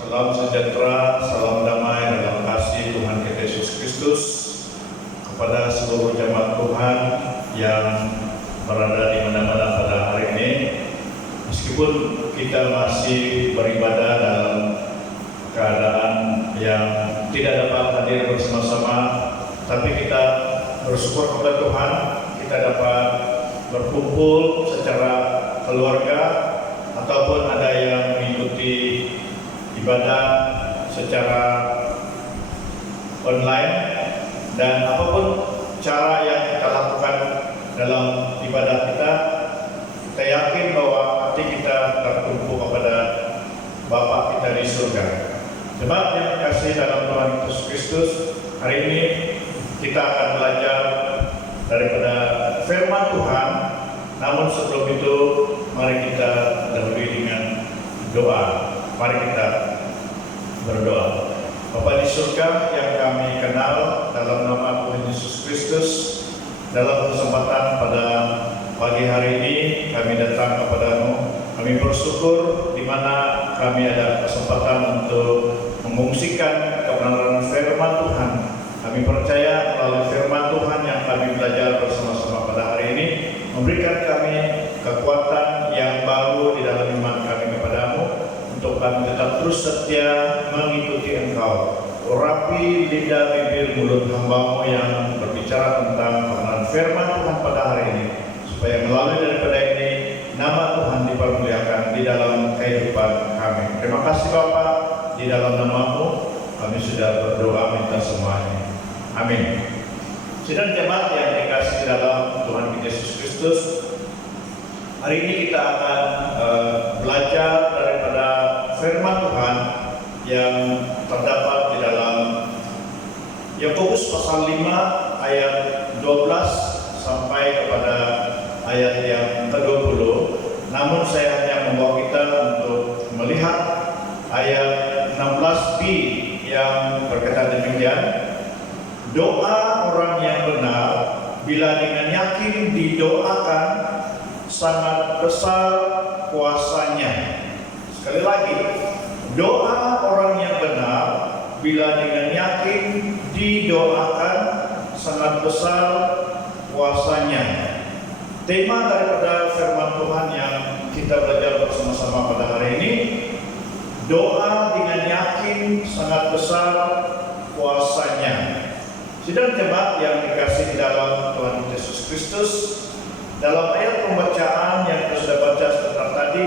Salam sejahtera, salam damai dalam kasih Tuhan kita Yesus Kristus kepada seluruh jemaat Tuhan yang berada di mana-mana pada hari ini. Meskipun kita masih beribadah dalam keadaan yang tidak dapat hadir bersama-sama, tapi kita bersyukur kepada Tuhan, kita dapat berkumpul secara keluarga ataupun ada yang mengikuti ibadah secara online, dan apapun cara yang kita lakukan dalam ibadah kita yakin bahwa hati kita tertumpu kepada Bapa kita di surga. Jemaat yang dikasihi dalam Tuhan Yesus Kristus, hari ini kita akan belajar daripada firman Tuhan. Namun sebelum itu, mari kita dahului dengan doa. Mari kita berdoa. Bapa di surga yang kami kenal, dalam nama Tuhan Yesus Kristus, dalam kesempatan pada pagi hari ini kami datang kepadamu. Kami bersyukur di mana kami ada kesempatan untuk mengungsikan kebenaran firman Tuhan. Kami percaya melalui firman Tuhan yang kami belajar bersama-sama pada hari ini memberikan kami kekuatan yang baru di dalam iman kami kepadamu, untuk kami tetap terus setia mengikuti Engkau. Urapi lidah, bibir, mulut hamba-Mu yang berbicara tentang kebenaran firman Tuhan pada hari ini, supaya melalui daripada ini nama Tuhan dipermuliakan di dalam kehidupan kami. Terima kasih Bapa, di dalam nama-Mu kami sudah berdoa minta semuanya. Amin. Sidang jemaat yang dikasihi dalam Tuhan kita Yesus Kristus, hari ini kita akan belajar daripada firman Tuhan yang terdapat di dalam Yakobus pasal 5 ayat 12 sampai kepada ayat yang ke-20. Namun saya hanya membawa kita untuk melihat ayat 16b yang berkata demikian: doa orang yang benar bila dengan yakin didoakan sangat besar kuasanya. Sekali lagi, doa orang yang benar bila dengan yakin didoakan sangat besar kuasanya. Tema daripada firman Tuhan yang kita belajar bersama-sama pada hari ini, doa dengan yakin sangat besar kuasanya. Sidang jemaat yang dikasihi dalam Tuhan Yesus Kristus, dalam ayat pembacaan yang kita sudah baca sebentar tadi,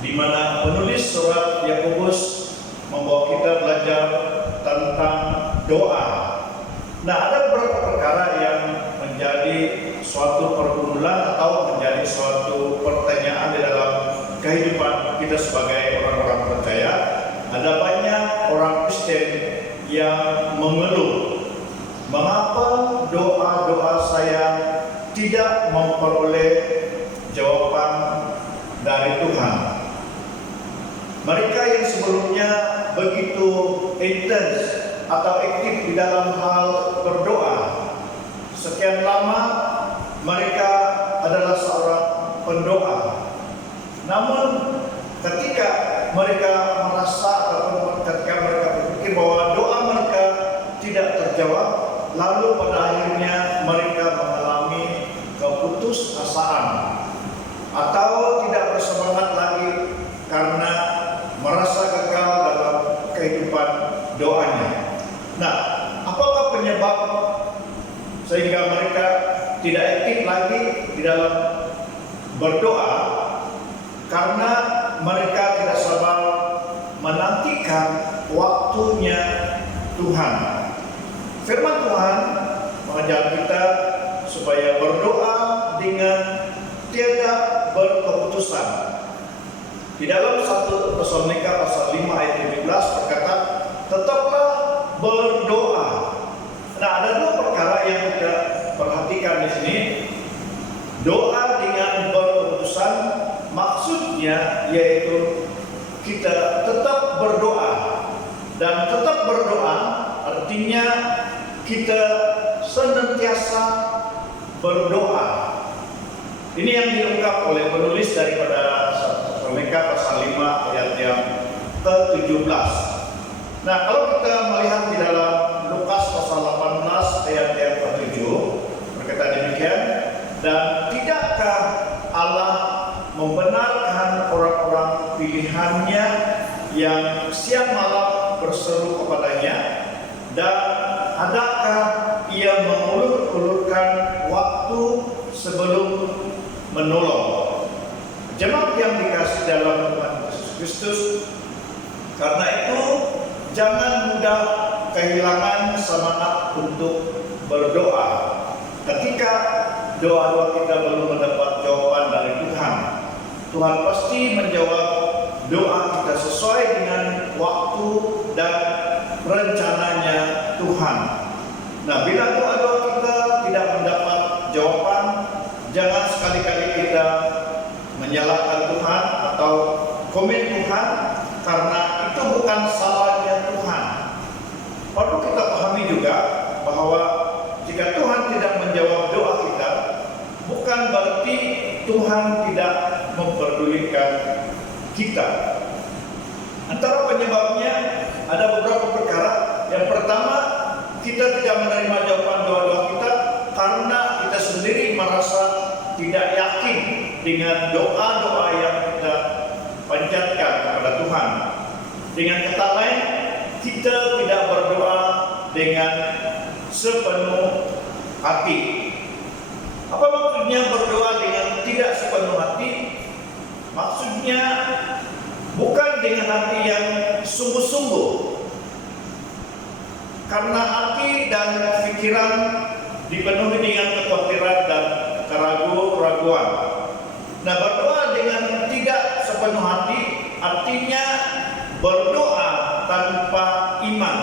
di mana penulis surat Yakobus membawa kita belajar tentang doa. Nah, ada beberapa perkara yang menjadi suatu pergumulan atau menjadi suatu pertanyaan di dalam kehidupan kita sebagai orang-orang percaya. Ada banyak orang Kristen yang mengeluh, mengapa doa-doa saya tidak memperoleh jawaban dari Tuhan. Mereka yang sebelumnya begitu intens atau aktif di dalam hal berdoa, sekian lama mereka adalah seorang pendoa. Namun ketika mereka merasa ataupun ketika mereka berpikir bahwa doa mereka tidak terjawab, lalu pada akhirnya mereka mengalami keputusasaan atau tidak bersemangat lagi karena merasa gagal dalam kehidupan doanya. Nah, apakah penyebab sehingga mereka tidak aktif lagi di dalam berdoa? Karena mereka tidak sabar menantikan waktunya Tuhan. Firman Tuhan mengajar kita supaya berdoa dengan tiada berkeputusan. Di dalam 1 Tesalonika pasal 5 ayat 17 berkata, tetaplah berdoa. Nah, ada dua perkara yang kita perhatikan di sini. Doa dengan berkeputusan, maksudnya yaitu kita tetap berdoa. Dan tetap berdoa artinya kita senantiasa berdoa. Ini yang diungkap oleh penulis daripada 1 Tesalonika pasal 5 ayat yang ke-17. Nah, kalau kita melihat di dalam Lukas pasal 18 ayat yang ke-7, berkata demikian, dan tidakkah Allah membenarkan orang-orang pilihannya yang siang malam berseru kepadanya, dan adakah ia mengulur-ulurkan waktu sebelum menolong? Jemaat yang dikasihi dalam Tuhan Yesus Kristus, karena itu jangan mudah kehilangan semangat untuk berdoa. Ketika doa-doa kita belum mendapat jawaban dari Tuhan, Tuhan pasti menjawab doa kita sesuai dengan waktu dan rencananya Tuhan. Nah, bila doa-doa kita tidak mendapat jawaban, jangan sekali-kali kita menyalahkan Tuhan atau komen Tuhan, karena itu bukan salahnya Tuhan. Perlu kita pahami juga bahwa jika Tuhan tidak menjawab doa kita, bukan berarti Tuhan tidak memperdulikan kita. Antara penyebabnya ada beberapa perkara. Yang pertama, kita tidak menerima jawaban doa-doa kita karena kita sendiri merasa tidak yakin dengan doa-doa yang kita panjatkan kepada Tuhan. Dengan kata lain, kita tidak berdoa dengan sepenuh hati. Apa maksudnya berdoa dengan tidak sepenuh hati? Maksudnya bukan dengan hati yang sungguh-sungguh, karena hati dan pikiran dipenuhi dengan kekhawatiran dan keraguan-raguan. Nah, berdoa dengan tidak sepenuh hati artinya berdoa tanpa iman.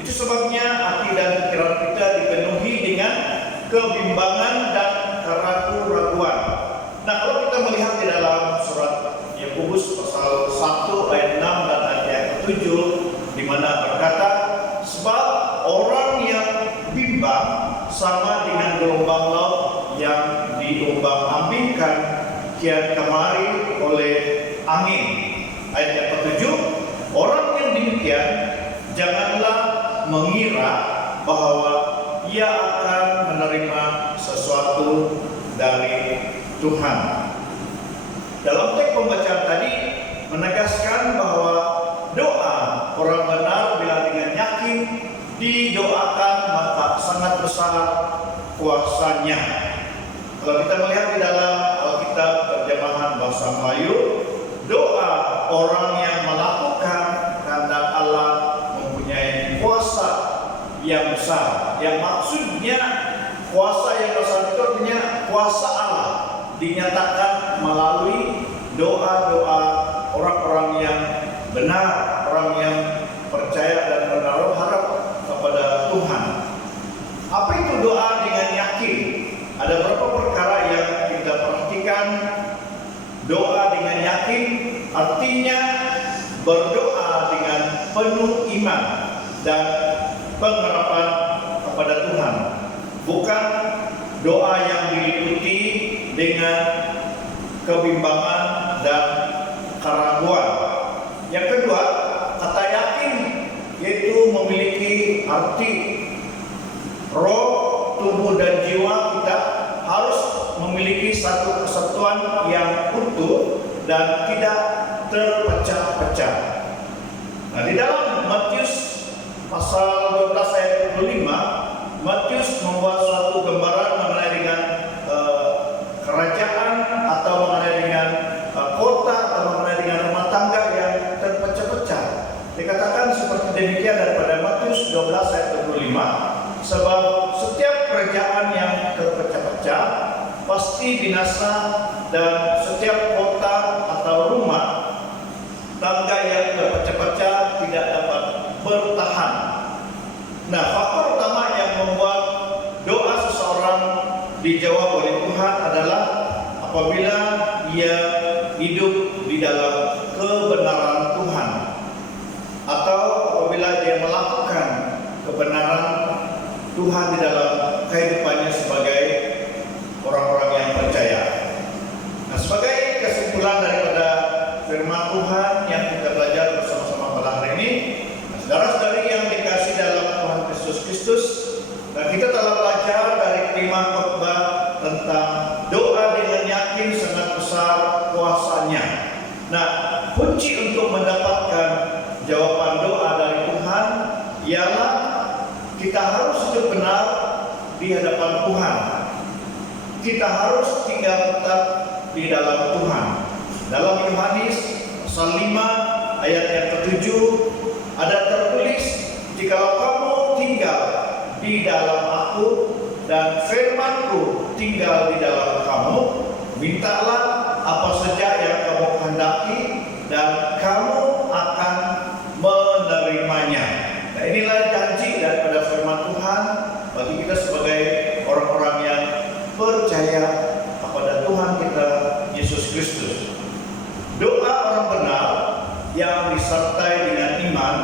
Itu sebabnya hati dan pikiran kita dipenuhi dengan kebimbangan dan keraguan-raguan. Nah, kalau kita melihat di dalam surat Yakobus pasal 1 ayat 6 dan ayat 7, di mana berkata, sebab orang yang bimbang sama dengan gelombang laut yang diombang-ambingkan kian kemari oleh angin. Ayat yang ke-7, orang yang demikian janganlah mengira bahwa ia akan menerima sesuatu dari Tuhan. Dalam teks pembacaan tadi menegaskan bahwa doa orang benar bila dengan yakin didoakan maka sangat besar kuasanya. Kalau kita melihat di dalam Alkitab terjemahan bahasa Melayu, doa orang yang melakukan kehendak Allah mempunyai kuasa yang besar. Yang maksudnya kuasa yang besar itu artinya kuasa Allah dinyatakan melalui doa-doa orang-orang yang benar, orang yang percaya dan menaruh harap kepada Tuhan. Apa itu doa dengan yakin? Ada beberapa perkara yang kita perhatikan. Doa dengan yakin artinya berdoa dengan penuh iman dan pengharapan kepada Tuhan, bukan doa yang diliputi dengan kebimbangan dan keraguan. Yang kedua, kata yakin yaitu memiliki arti roh, tubuh dan jiwa kita harus memiliki satu kesatuan yang utuh dan tidak terpecah-pecah. Nah, di dalam Matius pasal 12 ayat 25, Matius membuat suatu gambaran mengenai dengan kerajaan atau mengenai dengan kota atau mengenai dengan rumah tangga yang terpecah-pecah. Dikatakan seperti demikian daripada Matius 12 ayat 25, sebab setiap kerajaan yang terpecah-pecah pasti binasa, dan setiap kota atau rumah tangga yang terpecah-pecah tidak dapat bertahan. Nah, faktor utama yang membuat doa seseorang dijawab oleh Tuhan adalah apabila ia hidup di dalam kebenaran Tuhan, atau apabila dia melakukan kebenaran Tuhan di dalam kehidupannya sebagai orang-orang yang percaya. Nah, sebagai kesimpulan daripada firman Tuhan yang kita belajar bersama Nah, kunci untuk mendapatkan jawaban doa dari Tuhan ialah kita harus hidup benar di hadapan Tuhan. Kita harus tinggal tetap di dalam Tuhan. Dalam Yohanes pasal 5 ayat yang ke-7 ada tertulis, "Jikalau kamu tinggal di dalam aku dan firman-Ku tinggal di dalam kamu, mintalah apa saja yang kamu kehendaki dan kamu akan menerimanya." Nah, inilah janji daripada firman Tuhan bagi kita sebagai orang-orang yang percaya kepada Tuhan kita Yesus Kristus. Doa orang benar yang disertai dengan iman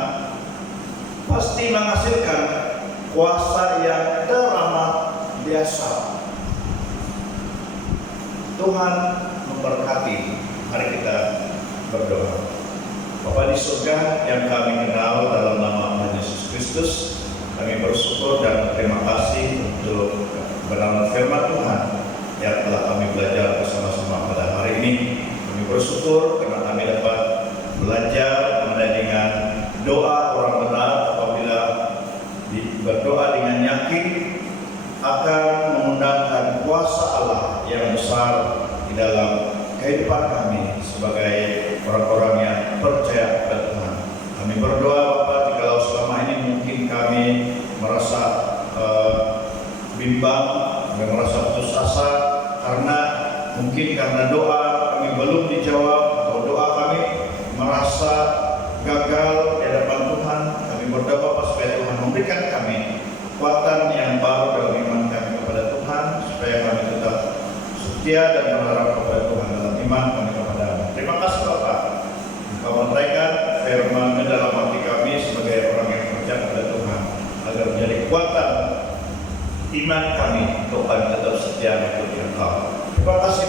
pasti menghasilkan kuasa yang teramat biasa. Tuhan memberkati. Mari kita berdoa. Bapa di surga yang kami kenal dalam nama Tuhan Yesus Kristus, kami bersyukur dan terima kasih untuk kebenaran firman Tuhan yang telah kami belajar bersama-sama pada hari ini. Kami bersyukur karena kami dapat belajar mengenai dengan doa orang benar apabila berdoa dengan yakin akan mengundangkan kuasa Allah yang besar di dalam kehidupan kami sebagai orang-orang yang percaya kepada Tuhan. Kami berdoa Bapak, jikalau selama ini mungkin kami merasa bimbang dan merasa putus asa karena doa kami belum dijawab atau doa kami merasa gagal di hadapan Tuhan. Kami berdoa Bapak supaya Tuhan memberikan kami kekuatan yang baru dalam iman kami kepada Tuhan, supaya kami tetap setia dan berharap kepada Tuhan dalam iman kami kepada-Mu. Terima kasih Bapak, Engkau menaikkan firman ke dalam hati kami sebagai orang yang percaya kepada Tuhan, agar menjadi kekuatan iman kami untuk kami tetap setia mengikuti Engkau. Terima kasih